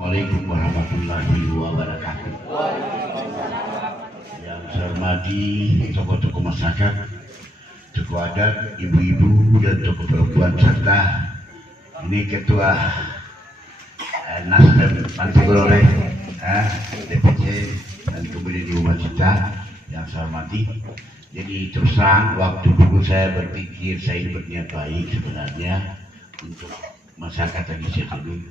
Assalamualaikum warahmatullahi wabarakatuh. Yang saya hormati tokoh-tokoh masyarakat, tokoh adat, ibu-ibu dan tokoh perempuan serta ini ketua Nasdem Pantigorore, DPC dan kemudian di Umat Cita yang saya hormati. Jadi terus terang waktu dulu saya berpikir saya ini berniat baik sebenarnya untuk masyarakat tadi saya dulu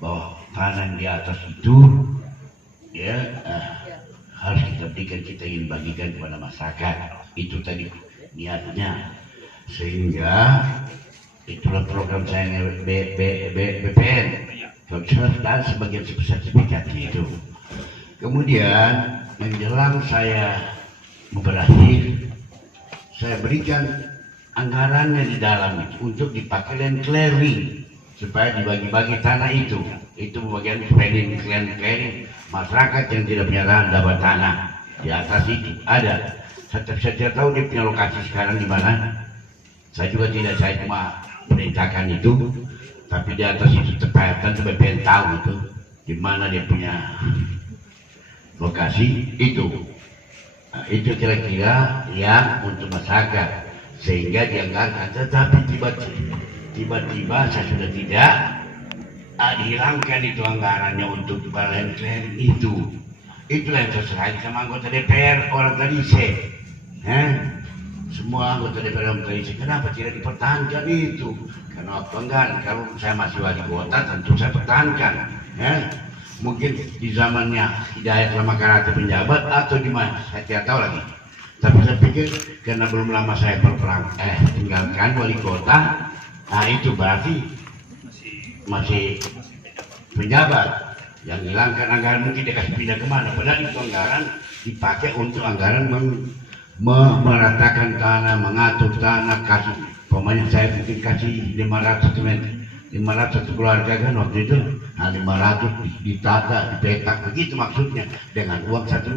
bahwa tanah di atas itu ya harus kita berikan, kita ingin bagikan kepada masyarakat, itu tadi niatnya, sehingga itulah program saya BPN dan sebagian sertifikat itu. Kemudian menjelang saya berakhir, saya berikan anggarannya di dalam itu untuk dipakai land clearing supaya dibagi-bagi tanah itu bagian clearing masyarakat yang tidak punya lahan dapat tanah di atas itu ada. Saya tidak tahu dia punya lokasi sekarang di mana. Saya juga tidak, saya cuma perintahkan itu, tapi di atas itu terpahatan sampai pengen tahu itu di mana dia punya lokasi itu. Nah, itu kira-kira yang untuk masyarakat sehingga dianggarkan, tetapi tiba-tiba saya sudah tidak dihilangkan itu anggarannya untuk land clearing itu yang terserah sama anggota DPR orang tadi semua anggota DPR orang tadi kenapa tidak dipertahankan itu, karena apa enggak, kalau saya masih wali kota tentu saya pertahankan mungkin di zamannya Hidayat lama karate penjabat atau di mana saya tidak tahu lagi, tapi saya pikir karena belum lama saya tinggalkan wali kota, nah itu berarti masih penjabat yang hilangkan anggaran, mungkin dia kasih pindah kemana, padahal itu anggaran dipakai untuk anggaran meratakan tanah, mengatur tanah, kasih pokoknya saya mungkin kasih 500 keluarga kan waktu itu, nah 500 ditata, dipetak begitu maksudnya dengan uang 1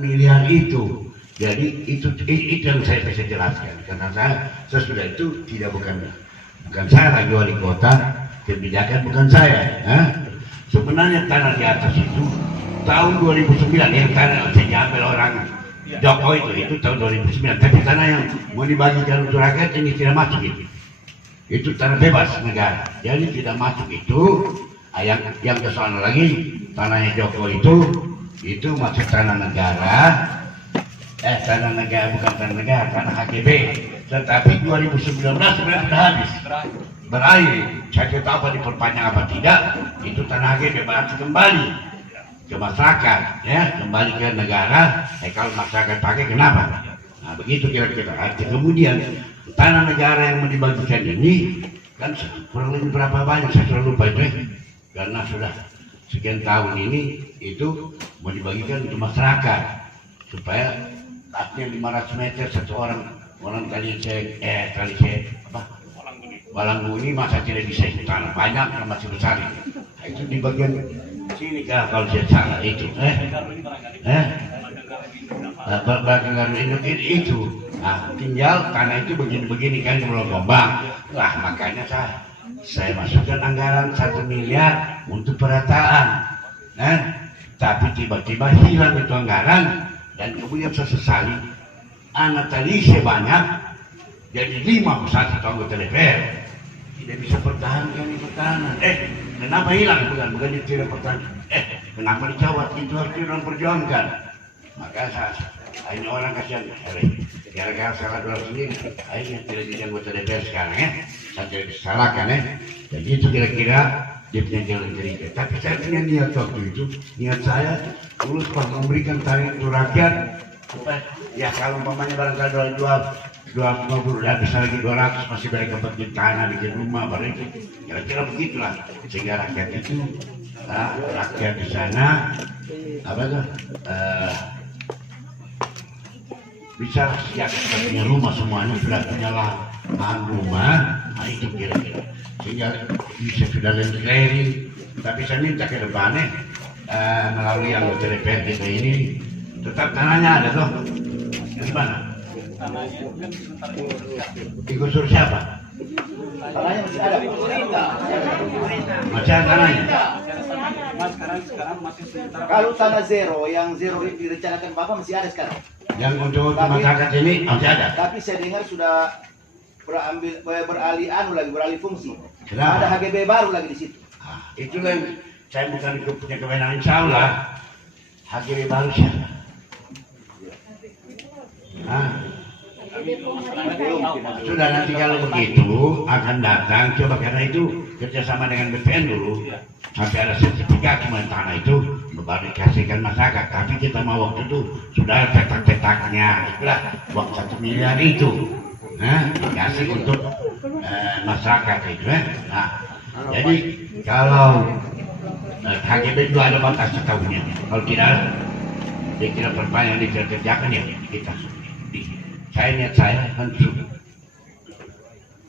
miliar itu. Jadi itu yang saya bisa jelaskan, karena saya sudah itu bukan saya lagi wali kota, kebijakan bukan saya. Sebenarnya tanah di atas itu tahun 2009 yang tanah saya diambil orang Jokowi itu tahun 2009, tapi tanah yang mau dibagikan untuk rakyat ini tidak masuk itu tanah bebas negara, jadi tidak masuk itu. Yang ke sana lagi tanahnya Jokowi itu masuk tanah negara. Tanah negara bukan tanah negara, tanah HGB. Tetapi 2019 sudah habis, berakhir. Saya tidak tahu apa diperpanjang apa tidak. Itu tanah HGB berarti kembali ke masyarakat, kembali ke negara. Kalau masyarakat pakai kenapa? Nah begitu kira-kira. Kemudian tanah negara yang mau dibagikan ini kan kurang lebih berapa banyak saya sudah lupa itu, karena sudah sekian tahun ini itu mau dibagikan untuk masyarakat supaya artinya 500 meter satu orang tadi saya Balangguni masa tidak bisa tanah banyak yang masih besar itu di bagian sini kalau saya salah itu itu tinggal tanah itu begini kan belum gombang lah, makanya saya masukkan anggaran 1 miliar untuk perataan tapi tiba-tiba hilang itu anggaran. Dan kemudian saya sesali anak tadi sebanyak jadi 51 anggota DPR tidak bisa pertahankan itu tanah. Kenapa hilang? Bukan itu tidak pertahankan. Kenapa dicawat? Itu harus diperjuangkan. Maka hanya orang kasihan gara-gara salah dua sendiri akhirnya tidak jadi anggota DPR sekarang saya tidak bisa salahkan jadi itu kira-kira dia punya jalan cerita. Tapi saya punya niat waktu itu, niat saya tulus memberikan tarif untuk rakyat supaya kalau umpamanya barangkali 250 bisa lagi 200 masih baik bikin tanah, bikin rumah, baru itu kira-kira begitulah, sehingga rakyat itu rakyat di sana bisa siap punya rumah, semuanya sudah punya lahan rumah. Nah itu kira-kira sehingga bisa sudah land clearing. Tapi saya minta ke depannya melalui anggota DPR kita ini tetap tanahnya ada toh. Di mana? Digusur siapa? Tanahnya masih ada. Masih ada tanahnya. sekarang masih sementara. Kalau tanah zero, yang zero ini direncanakan Bapak masih ada sekarang. Yang untuk masyarakat ini masih ada. Tapi saya dengar sudah beralih fungsi. Kenapa? Ada HGB baru lagi di situ. Itulah yang saya bukan punya kewenangan, insya Allah HGB baru siapa? Sudah, nanti kalau begitu akan datang, coba karena itu kerjasama dengan BPN dulu sampai ada sertifikat semua tanah itu baru dikasihkan masyarakat. Tapi kita mau waktu itu sudah petak-petaknya, itulah uang 1 miliar itu dikasih untuk masyarakat itu. Nah, jadi kalau HGB itu ada batas setahunnya, kalau tidak dia tidak perpanjang dikerjakan ya kita. Niat saya kan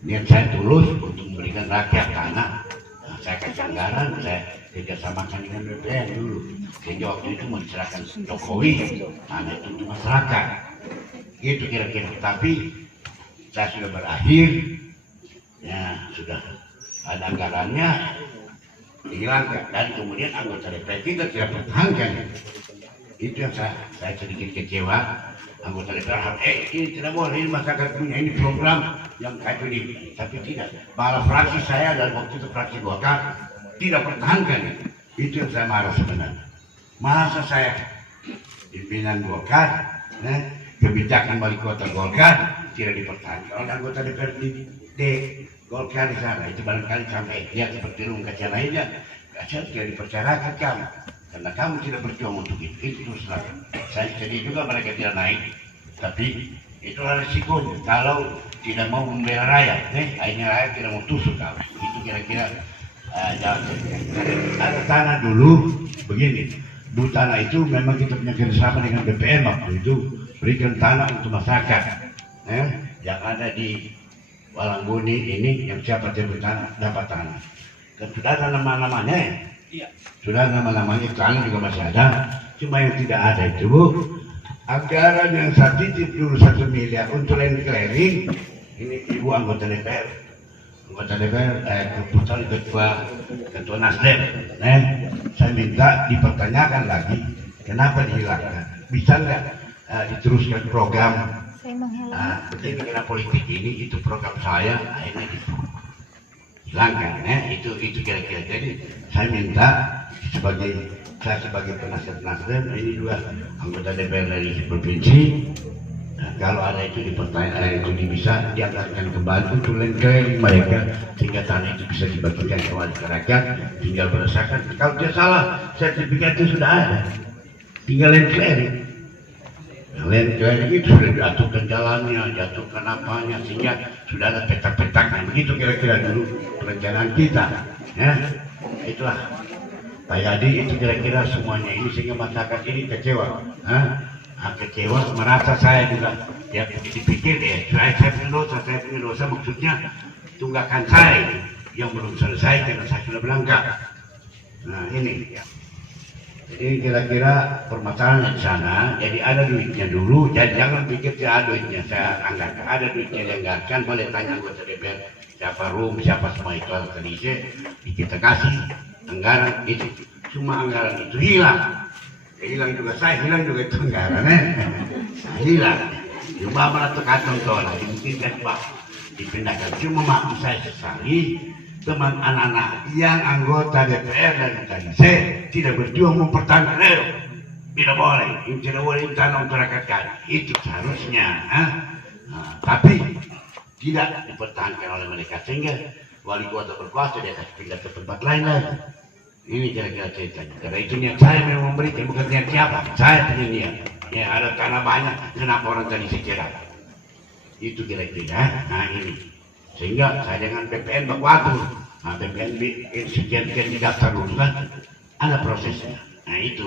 niat saya tulus untuk memberikan rakyat tanah. Nah, saya kasih anggaran, saya kerjasamakan dengan BPN dulu. Sehingga waktu itu mencerahkan Jokowi tanah itu untuk masyarakat. Gitu kira-kira. Tapi saya sudah berakhir, ya sudah ada anggarannya dihilangkan, dan kemudian anggota DPR kita tidak pertahankan. Itu yang saya sedikit kecewa. Anggota DPR ini tidak boleh, ini masyarakat punya ini program yang kayak ini, tapi tidak. Malah fraksi saya dan waktu itu fraksi Golkar tidak pertahankan. Itu yang saya marah sebenarnya. Masa saya pimpinan Golkar, kebijakan wali kota Golkar tidak dipertahankan oleh anggota DPR di Golkar di sana. Itu barangkali sampai dia seperti rumah kaca lainnya, kaca tidak dipercarakan kamu. Karena kamu tidak berjuang untuk itu teruslah. Saya sedih juga mereka tidak naik, tapi itulah risikonya. Kalau tidak mau membela rakyat, akhirnya rakyat tidak mau tusuk kamu. Itu kira-kira jalan. Ada tanah dulu begini. Dulu tanah itu memang kita punya kerjasama dengan BPN waktu itu, berikan tanah untuk masyarakat. Yang ada di Walangbuni ini, yang siapa yang bertanah dapat tanah. Dan sudah ada nama-namanya. Iya. Sudah nama-namanya, tanah juga masih ada, cuma yang tidak ada itu anggaran yang saya titip dulu 1 miliar untuk land clearing. Ini ibu anggota DPR, ketua Nasdem, saya minta dipertanyakan lagi kenapa dihilangkan, bisa nggak diteruskan program begini, karena politik ini itu program saya akhirnya hilangkan, itu kira-kira. Jadi saya minta saya sebagai penasihat Nasdem, ini juga anggota DPR dari provinsi, kalau ada itu dipertanyakan, itu bisa dianggarkan kembali untuk land clearing mereka, sehingga tanah itu bisa dibagikan kembali ke rakyat, tinggal berdasarkan. Kalau dia salah, sertifikat itu sudah ada, tinggal land clearing. Land clearing itu sudah diaturkan jalannya, diaturkan apanya, sehingga sudah ada petak-petaknya. Begitu kira-kira dulu perencanaan kita. Itulah Pak Yadi, itu kira-kira semuanya ini, sehingga masyarakat ini kecewa. Kecewa, merasa saya juga ya dipikir saya punya dosa, maksudnya tunggakan saya yang belum selesai karena saya sudah berangkat. Nah ini ya. Jadi kira-kira permasalahan di sana. Jadi ada duitnya dulu, jadi jangan pikir tidak ada duitnya. Saya anggarkan, ada duitnya dianggarkan, boleh tanya anggota DPR siapa siapa semua itu tadi kita kasih anggaran itu. Cuma anggaran itu hilang juga, saya hilang juga itu anggaran, hilang. Cuma malah terkacau tola, dimungkinkan Pak dipindahkan. Cuma maaf saya sesali teman anak-anak yang anggota DPR dan KIC tidak berjuang mempertahankan itu. Tidak boleh, tidak boleh tanah untuk rakyat. Itu seharusnya. Tapi tidak dipertahankan oleh mereka, sehingga wali kota berkuasa dia akan pindah ke tempat lain lagi. Ini kira-kira ceritanya. Karena itu niat saya memang memberikan, bukan niat siapa. Saya punya niat. Ya ada tanah banyak, kenapa orang tadi sejarah? Itu kira-kira. Nah ini. Sehingga saya dengan BPN berkuatur. Nah BPN sekian-sekian di daftar dulu kan. Ada prosesnya. Nah itu.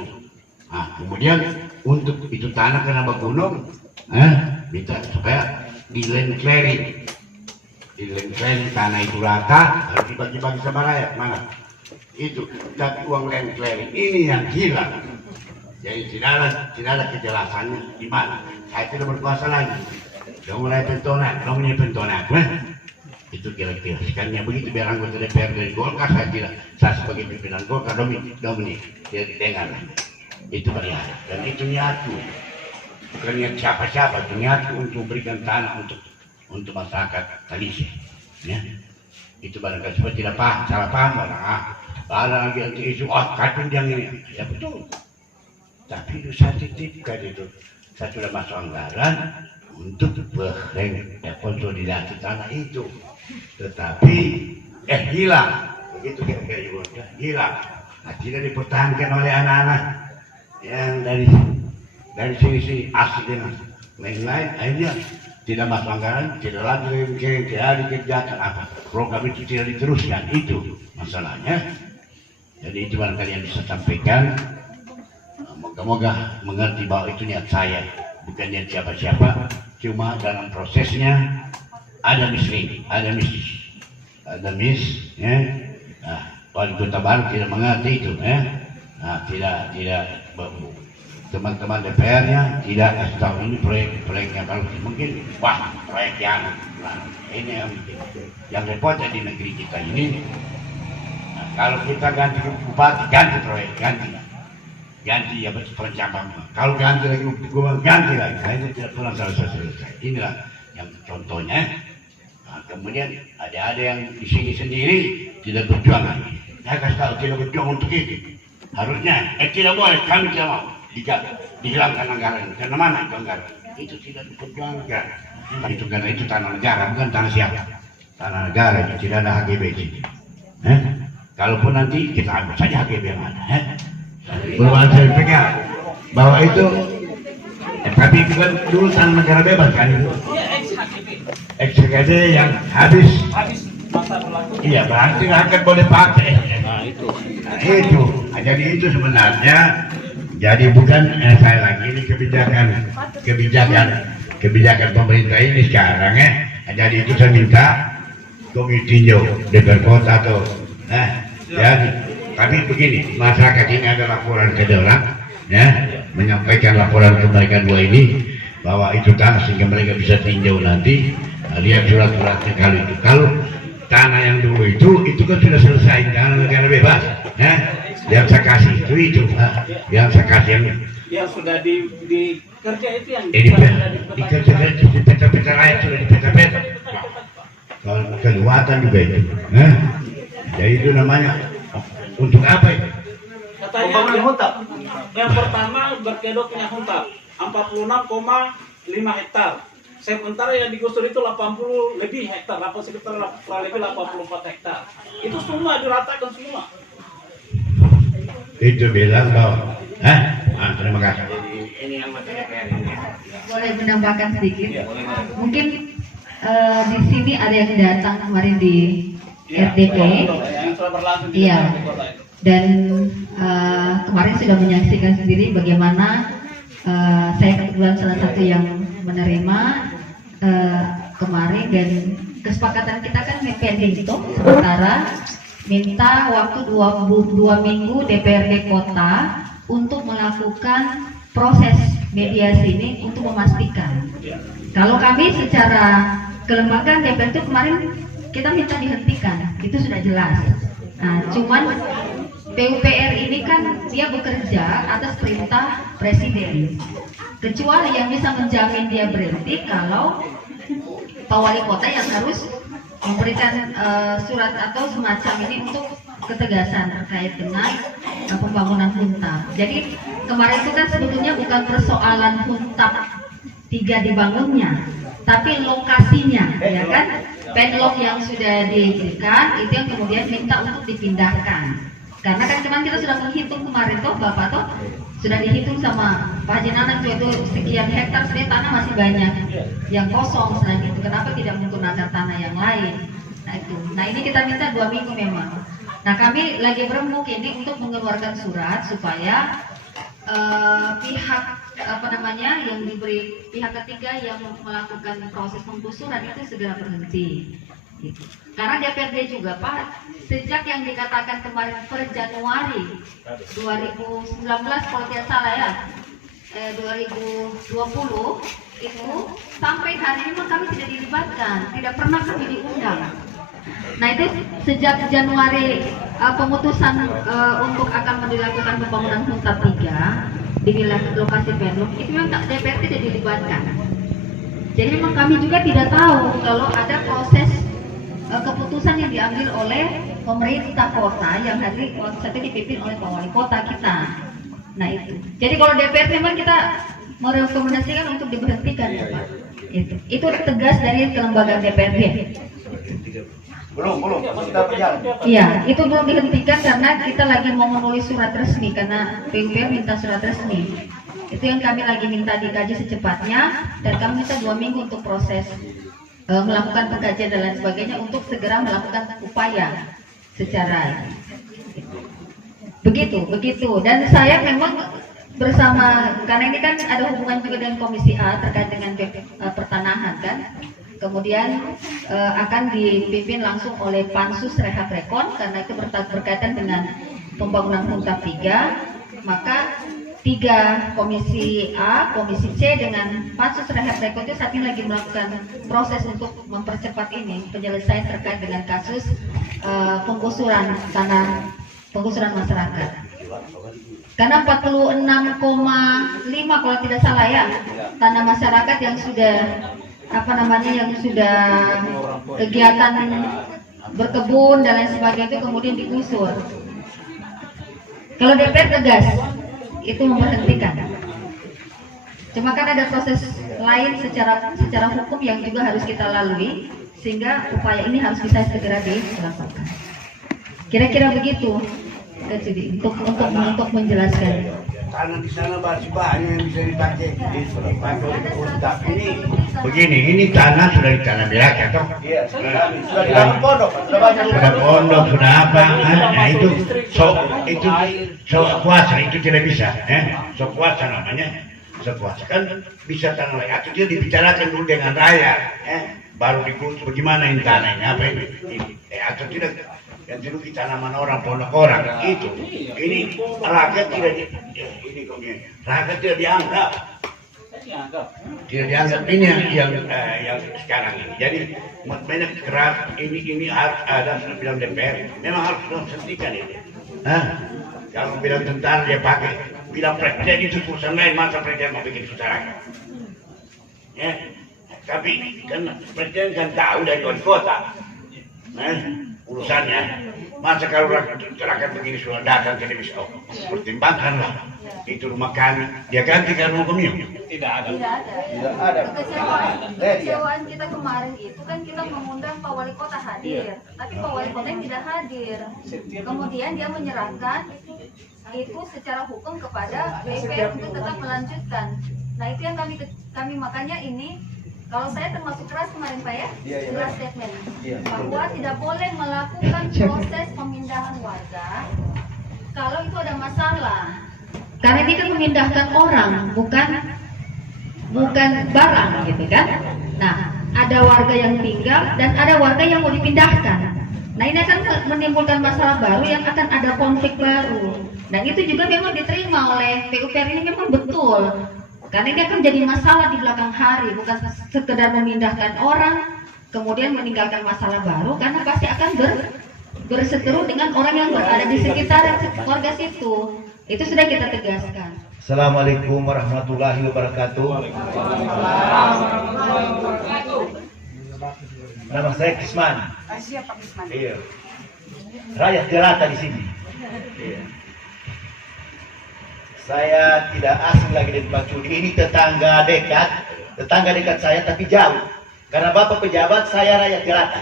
Nah kemudian untuk itu tanah kenapa gunung? Minta supaya di land clearing. Di land clearing tanah itu rata, harus dibagi-bagi sama rakyat. Mana? Itu, tapi uang land clearing ini yang hilang. Jadi tidak ada kejelasannya di mana. Saya tidak berkuasa lagi. Sudah mulai pentonan, kamu punya pentonan, Itu kira-kira sekalinya begitu biar anggota DPR dari Golkar saya sebagai pimpinan Golkar Dominik dia dengar itu bagaimana dan itu nyatu bukan niat siapa-siapa itu nyatu untuk memberikan tanah untuk masyarakat Talise ya itu barangkali supaya tidak paham salah paham barang lagi nanti isu kacung yang ini ya betul tapi itu saya titipkan itu saya sudah masuk anggaran untuk konsolidasi tanah itu tetapi hilang begitu kira-kira juga hilang tidak dipertahankan oleh anak-anak yang dari sini asli dengan lain-lain akhirnya tidak masuk anggaran tidak lagi tidak dikerjakan apa program itu tidak diteruskan itu masalahnya jadi itu barangkali yang bisa sampaikan moga-moga mengerti bahwa itu niat saya bukan niat siapa-siapa cuma dalam prosesnya ada miss ya wali kota Baru tidak mengerti itu ya tidak teman-teman DPR-nya tidak kasih tahu ini proyeknya kalau mungkin proyek yang ini yang repotnya di negeri kita ini kalau kita ganti bupati ganti proyek ganti ya perencanaan kalau ganti lagi ganti lagi itu tidak pernah selesai inilah yang contohnya kemudian ada yang di sini sendiri tidak berjuang lagi saya kasih tahu tidak berjuang untuk itu harusnya tidak boleh kami tidak mau dihilangkan anggaran karena mana itu anggaran itu tidak diperjuangkan itu karena itu tanah negara bukan tanah siapa tanah negara itu tidak ada HGB di sini kalaupun nanti kita ambil saja HGB yang ada belum ada pegang bahwa itu tapi bukan dulu tanah negara bebas kan itu XHGB yang habis masa berlaku iya berarti akan boleh pakai itu jadi itu sebenarnya jadi bukan saya lagi ini kebijakan pemerintah ini sekarang jadi itu saya minta komite tinjau DPR kota atau jadi tapi begini masyarakat ini ada laporan ke orang menyampaikan laporan ke mereka dua ini bahwa itu tanah sehingga mereka bisa tinjau nanti lihat surat-suratnya kalau tanah yang dulu itu kan sudah selesai tanah negara bebas yang saya kasih itu yang saya kasih yang sudah dikerja itu yang dikerjakan di peta-peta rakyat sudah di peta-peta kalau keluatan juga itu jadi itu namanya untuk apa itu katanya yang pertama berkedok punya huntap 46,5 hektar sementara yang digusur itu 80 lebih hektar sekitar lebih 84 hektar itu semua diratakan semua itu bilang bahwa terima kasih boleh menambahkan sedikit mungkin di sini ada yang datang kemarin di RDP iya dan kemarin sudah menyaksikan sendiri bagaimana saya kebetulan salah satu yang menerima kemarin dan kesepakatan kita kan pending itu sementara minta waktu 2 minggu DPRD kota untuk melakukan proses mediasi ini untuk memastikan kalau kami secara kelembagaan DPR itu kemarin kita minta dihentikan itu sudah jelas cuman PUPR ini kan dia bekerja atas perintah presiden kecuali yang bisa menjamin dia berhenti kalau Pak Wali Kota yang harus memberikan surat atau semacam ini untuk ketegasan terkait dengan pembangunan huntap. Jadi kemarin itu kan sebetulnya bukan persoalan huntap 3 dibangunnya, tapi lokasinya, ya kan? Penlok yang sudah diberikan itu yang kemudian minta untuk dipindahkan. Karena kan kemarin kita sudah menghitung kemarin toh Bapak toh sudah dihitung sama Pak Haji Nanang itu sekian hektar sebenarnya tanah masih banyak yang kosong selain itu kenapa tidak menggunakan tanah yang lain nah ini kita minta 2 minggu memang nah kami lagi berembuk ini untuk mengeluarkan surat supaya pihak yang diberi pihak ketiga yang melakukan proses penggusuran itu segera berhenti gitu. Karena DPRD juga Pak sejak yang dikatakan kemarin per Januari 2019 kalau tidak salah ya 2020 itu sampai hari ini memang kami tidak dilibatkan, tidak pernah kami diundang. Nah itu sejak Januari pemutusan untuk akan dilakukan pembangunan Hunta 3 di wilayah lokasi Penluk itu memang DPR tidak dilibatkan. Jadi memang kami juga tidak tahu kalau ada proses keputusan yang diambil oleh pemerintah kota yang hari waktu itu dipimpin oleh Pak Wali Kota kita. Nah itu. Jadi kalau DPR memang kita merekomendasikan untuk diberhentikan ya Pak. Itu tegas dari kelembagaan DPRD. Belum, kita berjalan. Iya, itu belum dihentikan karena kita lagi mau menulis surat resmi karena PUPR minta surat resmi. Itu yang kami lagi minta dikaji secepatnya dan kami minta 2 minggu untuk proses melakukan pengkajian dan lain sebagainya untuk segera melakukan upaya secara begitu dan saya memang bersama karena ini kan ada hubungan juga dengan Komisi A terkait dengan pertanahan kan. Kemudian akan dipimpin langsung oleh Pansus Rehab Rekon karena itu berkaitan dengan pembangunan Hunta 3. Maka 3 Komisi A, Komisi C dengan Pansus Rehab Rekon itu saat ini lagi melakukan proses untuk mempercepat ini penyelesaian terkait dengan kasus penggusuran tanah, penggusuran masyarakat. Karena 46,5 kalau tidak salah ya tanah masyarakat yang sudah yang sudah kegiatan berkebun dan lain sebagainya itu kemudian digusur. Kalau DPR tegas itu memberhentikan. Cuma kan ada proses lain secara hukum yang juga harus kita lalui sehingga upaya ini harus bisa segera dilakukan. Kira-kira begitu untuk menjelaskan. Tanah di sana masih banyak yang bisa dipakai untuk ini. Begini, ini tanah sudah di tanah berak ya toh? Iya, sudah dibangun pondok, sudah banyak. Sudah pondok, sudah apa? Nah itu kuasa itu tidak bisa, so kuasa namanya, so kuasa kan bisa tanah lain. Atau dia dibicarakan dulu dengan rakyat, baru dikursus bagaimana ini tanah ini apa ini? Atau tidak? Yang dulu kita tanaman orang, pondok orang itu. Ini rakyat tidak rakyat tidak dianggap. Tidak dianggap ini yang sekarang ini. Jadi banyak keras ini harus ada bilang DPR. Memang harus hentikan ini. Kalau bilang tentara dia pakai, bilang presiden itu urusan lain, masa presiden mau bikin susah rakyat. Tapi kan presiden kan tahu dari wali kota. Urusannya, masa kalau rakyat begini sudah datang ke divisi, pertimbangkanlah itu rumah kami, dia gantikan rumah kami. Tidak ada. Kekecewaan kita kemarin itu kan kita mengundang Pak Wali Kota hadir, tapi Pak Wali Kota tidak hadir. Kemudian dia menyerahkan itu secara hukum kepada DPR untuk tetap melanjutkan. Nah itu yang kami makanya ini. Kalau saya termasuk keras kemarin Pak ya, jelas statement bahwa tidak boleh melakukan proses pemindahan warga kalau itu ada masalah. Karena ini kan memindahkan orang, bukan barang gitu kan. Nah, ada warga yang tinggal dan ada warga yang mau dipindahkan. Nah ini akan menimbulkan masalah baru yang akan ada konflik baru. Dan itu juga memang diterima oleh PUPR ini memang betul. Karena ini akan jadi masalah di belakang hari, bukan sekedar memindahkan orang, kemudian meninggalkan masalah baru, karena pasti akan berseteru dengan orang yang berada di sekitar warga situ. Itu sudah kita tegaskan. Assalamualaikum warahmatullahi wabarakatuh. Nama saya Kisman. Siap Pak Kisman. Iya. Rakyat jelata di sini. Iya. Saya tidak asing lagi dengan Pak Cudi. Ini tetangga dekat saya tapi jauh. Karena Bapak pejabat, saya rakyat jelata.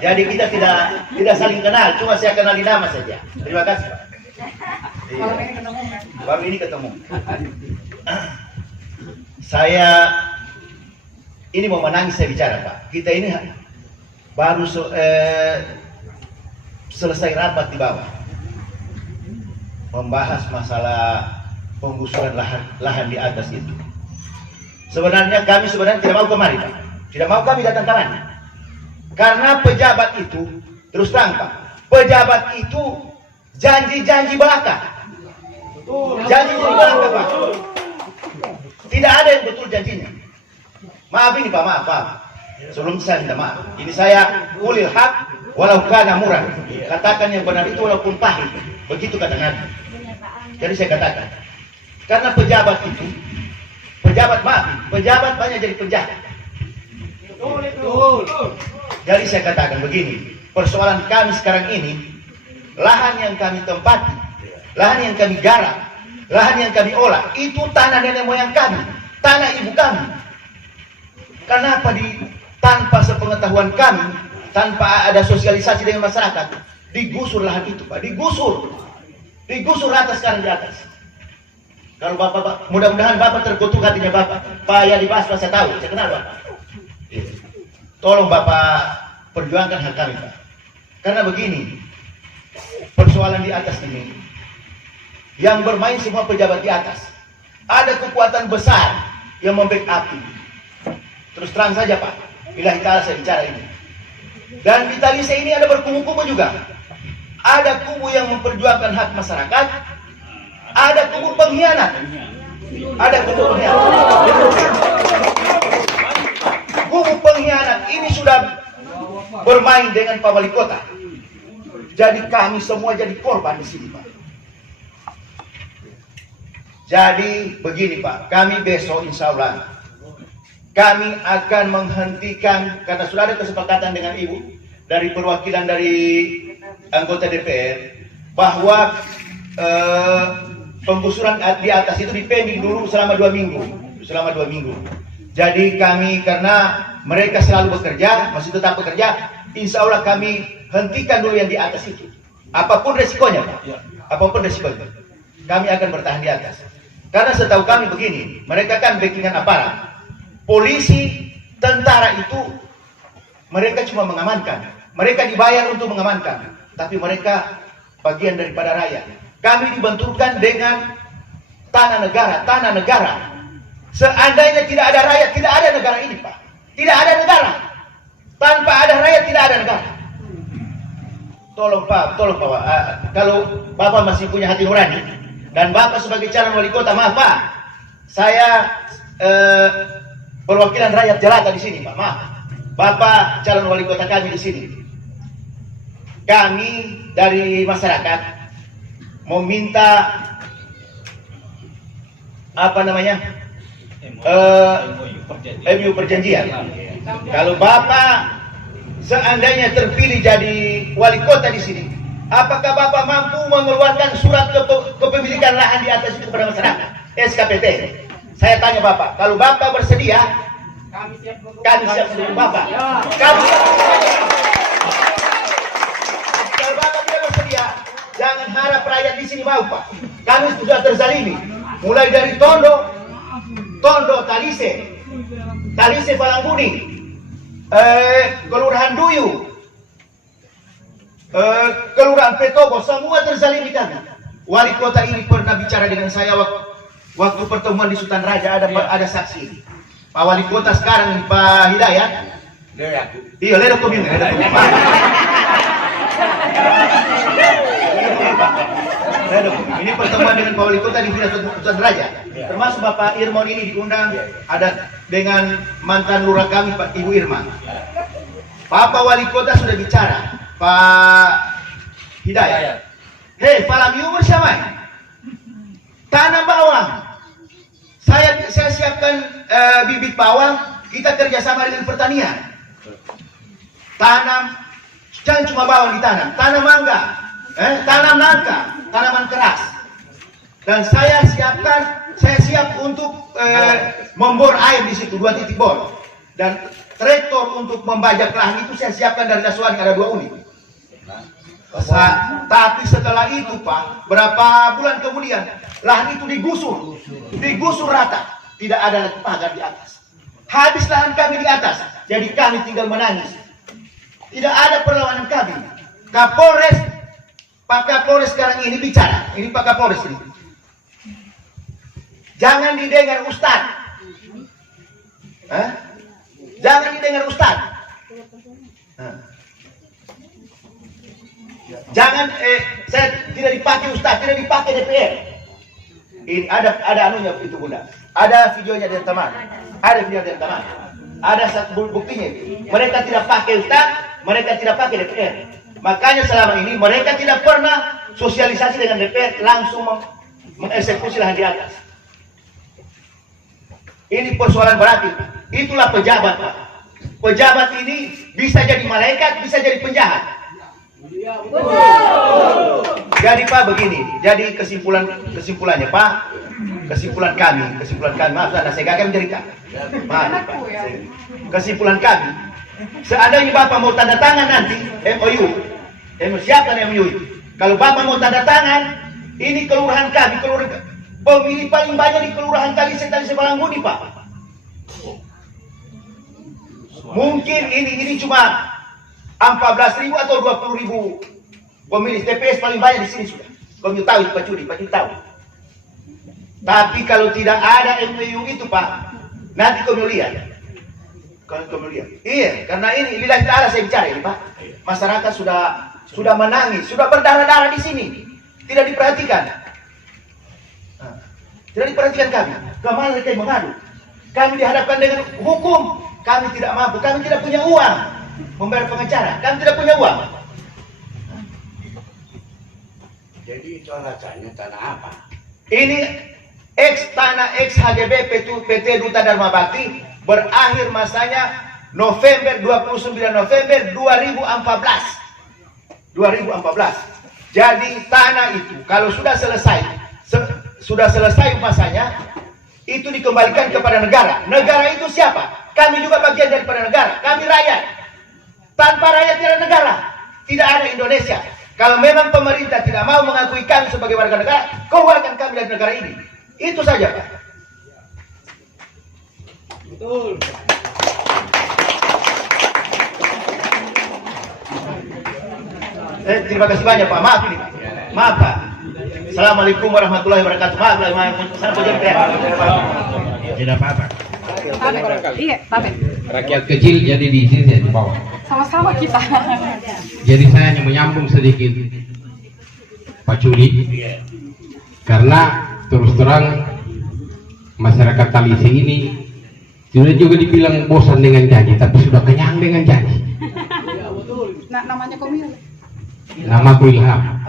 Jadi kita tidak saling kenal, cuma saya kenal di nama saja. Terima kasih Pak. Iya. Baru ini ketemu. Saya ini mau menangis saya bicara Pak. Kita ini baru selesai rapat di bawah. Membahas masalah penggusuran lahan di atas itu. Sebenarnya kami tidak mau kemari Pak. Tidak mau kami datang ke sana. Karena pejabat itu, terus terang Pak, pejabat itu janji-janji belaka. Janji belaka Pak. Tidak ada yang betul janjinya. Maaf ini Pak, maaf. Sebelum saya minta maaf. Ini saya ulil hak walau kana murah. Katakan yang benar itu walaupun pahit. Begitu kata Nabi. Jadi saya katakan, karena pejabat itu, pejabat banyak jadi penjahat. Jadi saya katakan begini, persoalan kami sekarang ini, lahan yang kami tempati, lahan yang kami garap, lahan yang kami olah, itu tanah nenek moyang kami, tanah ibu kami. Kenapa tanpa sepengetahuan kami, tanpa ada sosialisasi dengan masyarakat, digusur lahan itu Pak, digusur rata sekarang di atas. Kalau Bapak, mudah-mudahan Bapak terkutuk hatinya Bapak, Pak ya dibahas, saya tahu, saya kenal Bapak. Tolong Bapak perjuangkan hak kami Pak. Karena begini, persoalan di atas ini, yang bermain semua pejabat di atas. Ada kekuatan besar yang membackup. Terus terang saja Pak, bila kita saya bicara ini. Dan di Talise ini ada berkubu-kubu juga. Ada kubu yang memperjuangkan hak masyarakat, ada kubu pengkhianat. Ada kubu pengkhianat. Kubu pengkhianat ini sudah bermain dengan Pak Wali Kota. Jadi kami semua jadi korban di sini Pak. Jadi begini Pak, kami besok insya Allah kami akan menghentikan, karena sudah ada kesepakatan dengan Ibu dari perwakilan dari anggota DPR bahwa penggusuran di atas itu dipending dulu selama 2 minggu. Jadi kami, karena mereka selalu bekerja, masih tetap bekerja, insya Allah kami hentikan dulu yang di atas itu. Apapun resikonya Pak, apapun resikonya, kami akan bertahan di atas. Karena setahu kami begini, mereka kan backingan aparat. Polisi, tentara itu mereka cuma mengamankan. Mereka dibayar untuk mengamankan, tapi mereka bagian daripada rakyat. Kami dibenturkan dengan tanah negara. Seandainya tidak ada rakyat, tidak ada negara ini Pak. Tidak ada negara. Tanpa ada rakyat tidak ada negara. Tolong Pak. Kalau Bapak masih punya hati nurani, dan Bapak sebagai calon wali kota, maaf Pak, saya perwakilan rakyat jelata di sini Pak, maaf. Bapak calon wali kota kami di sini. Kami dari masyarakat meminta MOU perjanjian. Kalau Bapak seandainya terpilih jadi wali kota di sini, apakah Bapak mampu mengeluarkan surat kepemilikan lahan di atas itu kepada masyarakat? SKPT. Saya tanya Bapak, kalau Bapak bersedia, kami siap mendukung Bapak. Kami siap. Kalau Bapak tidak bersedia, jangan harap rakyat di sini mau Pak. Kami sudah terzalimi, mulai dari Tondo, Talise Palangbuni, Kelurahan Duyu, Kelurahan Petobo, semua terzalimi kami. Wali kota ini pernah bicara dengan saya waktu pertemuan di Sultan Raja, ada saksi. Pak Wali Kota sekarang Pak Hidayat. Iya, lihat komin. Ini pertemuan dengan Pak Wali Kota di Villa Sultan Raja. Termasuk Bapak Irmon ini diundang, ada dengan mantan lurah kami Pak Ibu Irma. Bapak Wali Kota sudah bicara, Pak Hidayat. Hei, Pak Lamiu bersama. Tanam bawang. Saya siapkan bibit bawang, kita kerjasama dengan pertanian. Tanam, jangan cuma bawang ditanam, tanam mangga, tanam nangka, tanaman keras. Dan saya siap untuk membor air di situ, 2 titik bor. Dan traktor untuk membajak lahan itu saya siapkan dari Naswani, ada 2 unit. Tapi setelah itu Pak, berapa bulan kemudian lahan itu digusur rata, tidak ada lagi pagar di atas. Habis lahan kami di atas, jadi kami tinggal menangis. Tidak ada perlawanan kami. Pak Kapolres sekarang ini bicara, ini Pak Kapolres ini. Jangan didengar Ustaz. Jangan didengar Ustaz. Jangan, saya tidak dipakai Ustaz, tidak dipakai DPR. Ini ada anunya itu Bunda. Ada videonya dari teman. Ada video dari teman. Ada buktinya. Mereka tidak pakai Ustaz, mereka tidak pakai DPR. Makanya selama ini mereka tidak pernah sosialisasi dengan DPR, langsung mengeksekusi lahan di atas. Ini persoalan berarti. Itulah pejabat, Pak. Pejabat ini bisa jadi malaikat, bisa jadi penjahat. Jadi Pak begini, jadi kesimpulannya Pak, kesimpulan kami, maaf saya gagal mencerita. Maaf Pak. Kesimpulan kami, seandainya Bapak mau tanda tangan nanti MOU, siapkan MOU itu. Kalau Bapak mau tanda tangan, ini kelurahan kami, pemilih paling banyak di kelurahan Talise Balangbuni Pak. Mungkin ini cuma 14.000 atau 20.000 pemilih TPS paling banyak di sini sudah. Kau tahu Pak Cudi tahu. Tapi kalau tidak ada MOU itu Pak, nanti kau lihat. Iya, karena ini lillahi ta'ala saya bicara ini Pak. Masyarakat sudah menangis, sudah berdarah-darah di sini. Tidak diperhatikan. Tidak diperhatikan kami. Kemana mereka mengadu? Kami dihadapkan dengan hukum. Kami tidak mampu, kami tidak punya uang membayar pengacara, kami tidak punya uang. Jadi itu alasannya tanah apa? Ini tanah HGB PT Duta Dharma Bakti berakhir masanya November 29 November 2014. Jadi tanah itu kalau sudah selesai masanya itu dikembalikan kepada negara. Negara itu siapa? Kami juga bagian daripada negara. Kami rakyat. Tanpa rakyat tidak ada negara. Tidak ada Indonesia. Kalau memang pemerintah tidak mau mengakui kami sebagai warga negara, keluarkan kami dari negara ini. Itu saja, Pak. Betul. Terima kasih banyak, Pak. Maaf ini. Maaf, Pak. Assalamualaikum warahmatullahi wabarakatuh. Maaf lah, Tidak apa-apa. Iya, tapi Rakyat kecil jadi di sini di bawah. sama-sama kita. Jadi saya hanya menyambung sedikit Pak Cudi, karena terus terang masyarakat Talise ini sudah juga dibilang bosan dengan janji, tapi sudah kenyang dengan janji. Nah, namanya Komil. Namaku Ilham.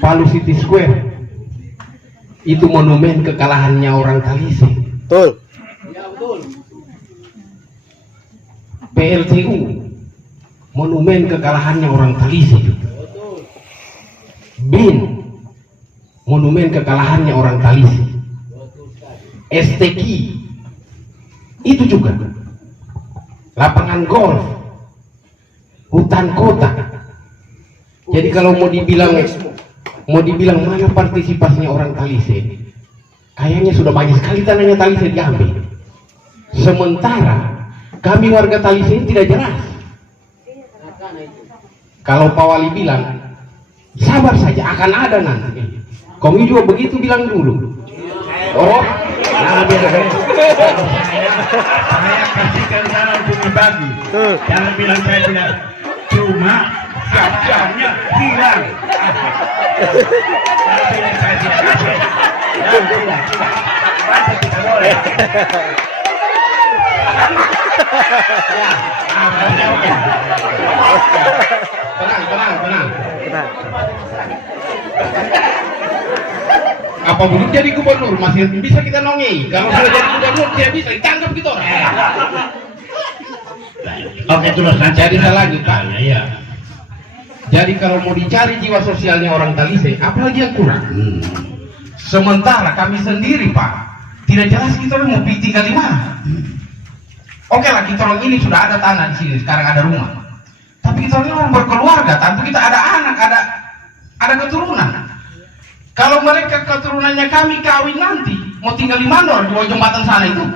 Palu City Square itu monumen kekalahannya orang Talise. Betul. PLTU monumen kekalahannya orang Talise. BIN monumen kekalahannya orang Talise. STQ itu juga. Lapangan golf, hutan kota. Jadi kalau mau dibilang mana partisipasinya orang Talise, kayaknya sudah banyak sekali tanahnya Talise diambil. Sementara kami warga Talise ini tidak jelas. Kalau Pak Wali bilang sabar saja, akan ada nanti. Kami juga begitu bilang dulu. Oh, Nah, biar saya kasihkan sana untuk dibagi. Jangan bilang saya tidak. Cuma gambarnya hilang. Tapi saya tidak kasih. Tidak. Baca kita boleh. Tenang. Apa belum jadi gubernur masih bisa kita nongei. Kalau sudah jadi gubernur tidak bisa ditangkap gitu orang. Oke, terus nanti Jadi saya lanjut, Pak. Iya. Jadi kalau mau dicari jiwa sosialnya orang Talise, apalagi yang kurang? Sementara kami sendiri, Pak, tidak jelas kita mau tinggal di mana. Oke lah, kita orang ini sudah ada tanah di sini, sekarang ada rumah. Tapi kita ini orang berkeluarga, tentu kita ada anak, ada keturunan. Kalau mereka keturunannya kami kawin nanti, mau tinggal di mana? Di bawah jembatan sana itu.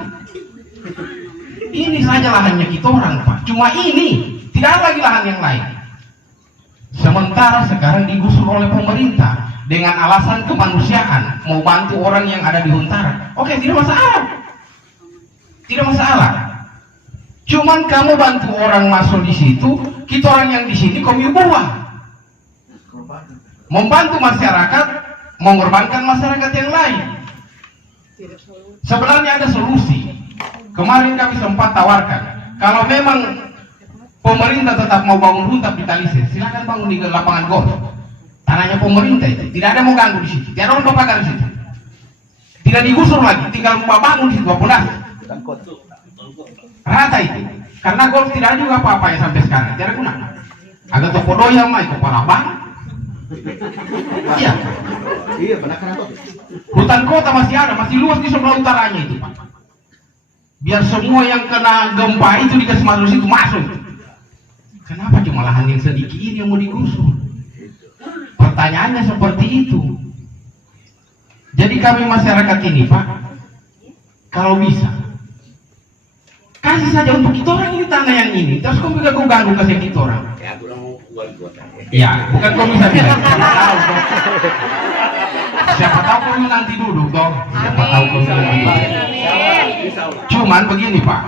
Ini saja lahannya kita orang, Pak. Cuma ini, tidak ada lagi lahan yang lain. Sementara sekarang digusur oleh pemerintah dengan alasan kemanusiaan, mau bantu orang yang ada di Huntara. Oke, tidak masalah. Tidak masalah. Cuman kamu bantu orang masuk di situ, kita orang yang di sini kamu buang. membantu masyarakat, mengorbankan masyarakat yang lain. Sebenarnya ada solusi. Kemarin kami sempat tawarkan, kalau memang pemerintah tetap mau bangun runtap di Talise, silakan bangun di lapangan golf. Tanahnya pemerintah itu, tidak ada yang mau ganggu di situ, tidak ada orang pagar di situ. Tidak digusur lagi, tinggal rumah bangun di situ, pondasi. Rata itu. Karena golf tidak ada juga apa-apa yang sampai sekarang, tidak ada guna. Agak toko doyang mah itu kepala bang. Iya. Iya, benar kenapa? Hutan kota masih ada, masih luas di sebelah utaranya itu, Pak. Biar semua yang kena gempa itu dikasih masuk situ masuk. Kenapa cuma lahan yang sedikit ini yang mau digusur? Pertanyaannya seperti itu. Jadi kami masyarakat ini, Pak, kalau bisa kasih saja untuk kita orang ini tanah yang ini. Terus kau juga kau ganggu kasih kita orang. Ya, aku mau wali kota. Ya, bukan kau bisa bilang. Siapa tahu kau nanti duduk dong. Siapa tahu kau nanti duduk. Cuman begini, Pak,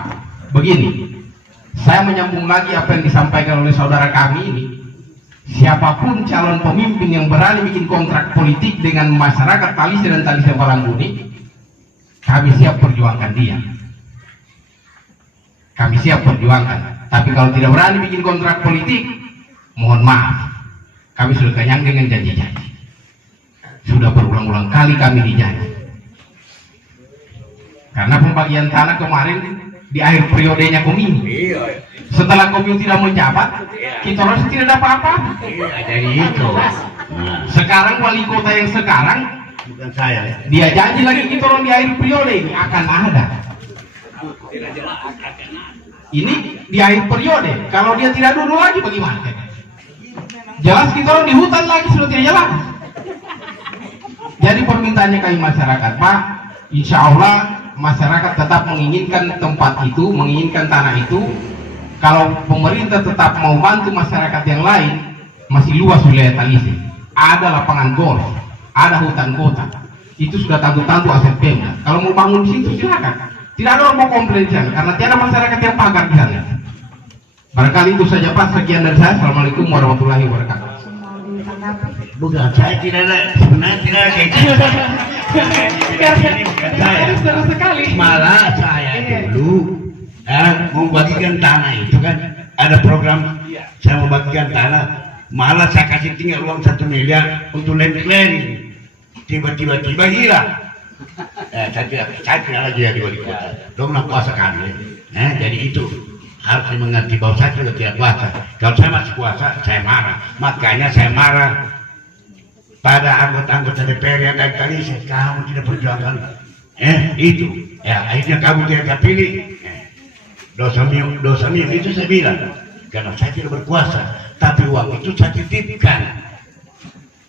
begini. Saya menyambung lagi apa yang disampaikan oleh saudara kami ini. Siapapun calon pemimpin yang berani bikin kontrak politik dengan masyarakat Talise dan Talise Balangbuni, kami siap perjuangkan dia. Kami siap perjuangkan. Tapi kalau tidak berani bikin kontrak politik, mohon maaf, kami sudah kenyang dengan janji-janji. Sudah berulang-ulang kali kami dijanji. Karena pembagian tanah kemarin di akhir periodenya Kominfo. Iya. Setelah Kominfo tidak menjabat, kita harus tidak ada apa-apa. Iya, jadi itu. Nah, Sekarang wali kota yang sekarang, bukan saya. dia janji lagi kita orang di akhir periode ini akan ada. Ini di akhir periode. Kalau dia tidak duduk lagi bagaimana? Jelas kita orang di hutan lagi sudah tidak jelas. Jadi permintaannya kami masyarakat, Pak, insya Allah masyarakat tetap menginginkan tempat itu, menginginkan tanah itu. Kalau pemerintah tetap mau bantu masyarakat yang lain, masih luas wilayah Talise. Ada lapangan golf, ada hutan kota. Itu sudah tentu-tentu aset Pemda. Kalau mau bangun di situ silakan. Tidak ada orang mau komplain di sana, karena tiada masyarakat yang pagar di sana. Barangkali itu saja, Pak. Sekian dari saya. Assalamualaikum warahmatullahi wabarakatuh. Bukan, saya tidak ada. Sebenarnya tidak ada kayak gitu. Ini bukan saya. sekali. Malah saya dulu mau bagikan tanah itu kan. Ada program saya mau bagikan tanah. Malah saya kasih tinggal uang 1 miliar untuk land clearing. Tiba-tiba hilang. Saya tidak lagi jadi wali kota. Dong nak kuasa kami. Jadi itu harus mengerti bahwa saya sudah tidak kuasa. Kalau saya masih kuasa, saya marah. Makanya saya marah pada anggota-anggota DPR yang dari Talise. Kamu tidak perjuangkan. Itu. Ya, akhirnya kamu tidak terpilih. Dosa mium itu saya bilang. Karena saya tidak berkuasa. Tapi uang itu saya titipkan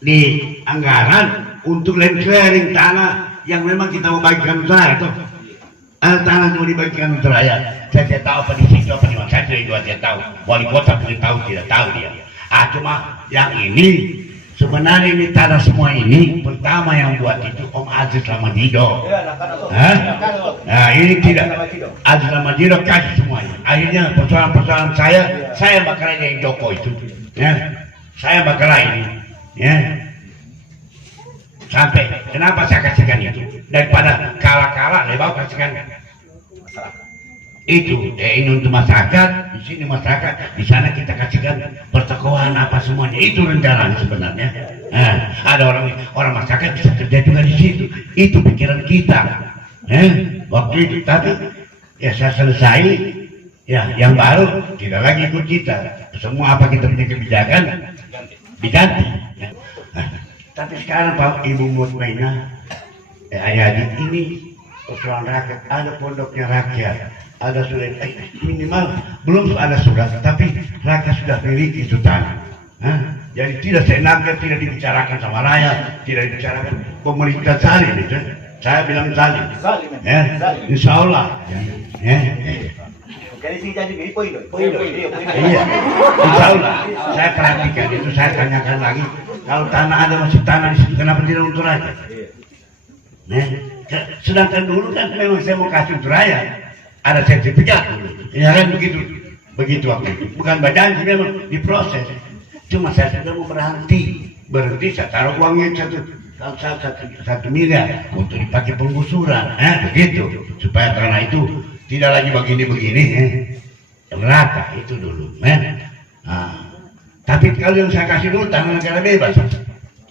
di anggaran untuk land clearing tanah yang memang kita mau bagikan untuk rakyat. Tanah mau dibagikan untuk rakyat. Saya tidak tahu apa di situ, apa di mana. Saya tidak tahu. Wali kota tidak tahu dia. Cuma yang ini sebenarnya ini tanah semua ini pertama yang buat itu Om Aziz Ramadido. Nah ini tidak Aziz Ramadido kasih semuanya. Akhirnya persoalan-persoalan saya bakal yang Joko itu. Saya bakal ini. Sampai kenapa saya kasihkan itu daripada kalah lebih bagus kasihkan itu ini untuk masyarakat, di sini masyarakat, di sana kita kasihkan pertokohan apa semuanya. Itu rencananya sebenarnya. Ada orang masyarakat bisa kerja juga di situ. Itu pikiran kita. Waktu itu tapi ya saya selesai, ya yang baru tidak lagi ikut kita. Semua apa kita punya kebijakan diganti. Tapi sekarang Pak Ibu Mutmainah, Ayah Adit ini persoalan rakyat, ada pondoknya rakyat, ada surat minimal belum ada surat, tapi rakyat sudah miliki itu tanah. Jadi tidak seenaknya, tidak dibicarakan sama rakyat, tidak dibicarakan pemerintah zalim itu. Saya bilang zalim. Insya Allah. Jadi sih jadi poin. Iya, insya Allah. Saya perhatikan itu, saya tanyakan lagi. Kalau tanah ada masih tanah di situ, kenapa tidak untuk rakyat? Sedangkan dulu kan memang saya mau kasih untuk rakyat, ada sertifikat dulu. Ya kan begitu waktu itu. Bukan badan sih, memang diproses. Cuma saya sudah mau berhenti. berhenti saya taruh uangnya satu miliar untuk dipakai penggusuran, begitu supaya tanah itu tidak lagi begini-begini, merata itu dulu, Tapi kalau yang saya kasih dulu tanah negara bebas,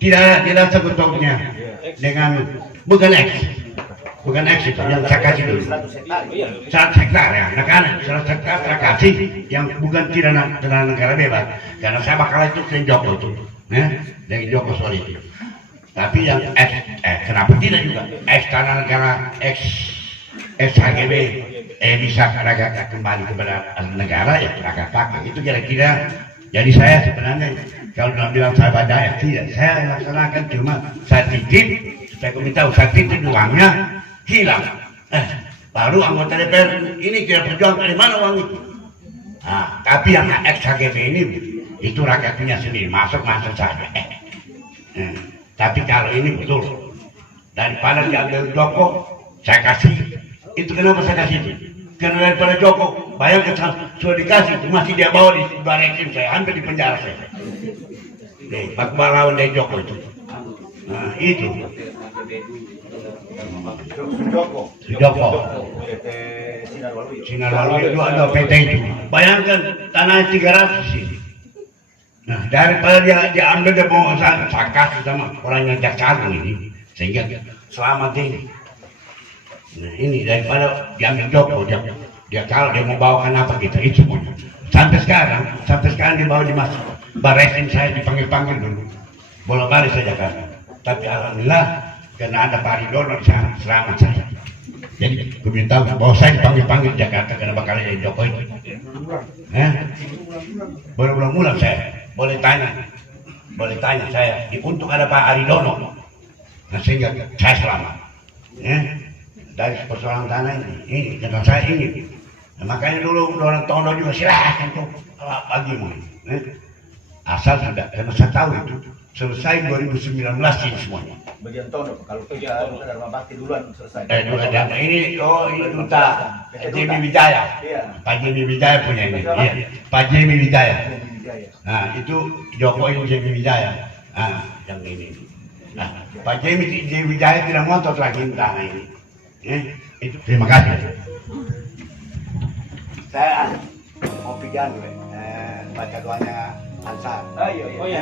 tidak sebetulnya dengan bukan X itu yang saya kasih dulu 100 hektar ya, anak-anak 100 hektar saya kasih yang bukan tanah negara bebas, karena saya bakal itu ke Joko itu, dari Joko soal itu. Tapi yang X, kenapa tidak juga X tanah negara X SHGB bisa kembali kepada negara ya akan pakai itu kira-kira. Jadi saya sebenarnya kalau bilang saya baca ya tidak, saya laksanakan cuma saya titip supaya kami tahu saya titip uangnya hilang. Baru anggota DPR ini kira perjuang dari mana uang itu. Tapi yang XHGB ini itu rakyat punya sendiri, masuk saja. Tapi kalau ini betul daripada diambil Joko, saya kasih. Itu kenapa saya kasih itu? Karena daripada Joko, bayangkan sudah dikasih, masih dia bawa di barekin saya, hampir di penjara saya. Bak lawan dari Joko itu. Itu. Joko. Sinar Waluyo itu ada PT itu. Bayangkan tanah 300 ini. Nah, daripada dia ambil dia bawa saya kasih sama orang yang Jaksa Agung ini, sehingga selamat ini. Nah, ini daripada diambil Joko, dia kalau dia mau bawakan apa kita itu semuanya. Sampai sekarang dia bawa di mas baresin saya dipanggil dulu, bolak-balik saja kan. Tapi alhamdulillah karena ada Pak Ridono di sana selamat saya. Jadi kami tahu bahwa saya dipanggil di Jakarta karena bakal jadi Joko itu. Berulang-ulang saya boleh tanya saya untuk ada Pak Aridono, nah sehingga saya selamat. Dari persoalan tanah ini karena saya ingin, makanya dulu orang Tondo juga silahkan tuh bagimu, asal sudah karena saya tahu itu selesai 2019 ini semuanya. Bagian Tondo, kalau kerja Dharma Bakti duluan selesai. Ini duta Jemi Wijaya. Pak Jemi Wijaya punya ini. Iya, Pak Jemi Wijaya. Nah, itu Joko ini Jemi Wijaya. Yang ini. Nah, Pak Jemi Wijaya tidak ngotot lagi tanah ini. Itu terima kasih. Saya mau pijan baca doanya Ansar. Oh iya.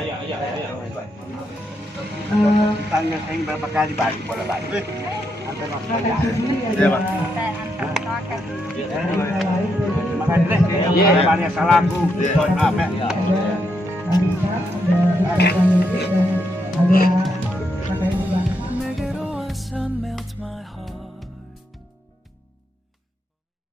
Tanya saya berapa kali balik bola balik. Antar maksudnya. Iya, Pak. Iya, banyak salahku. Maaf ya.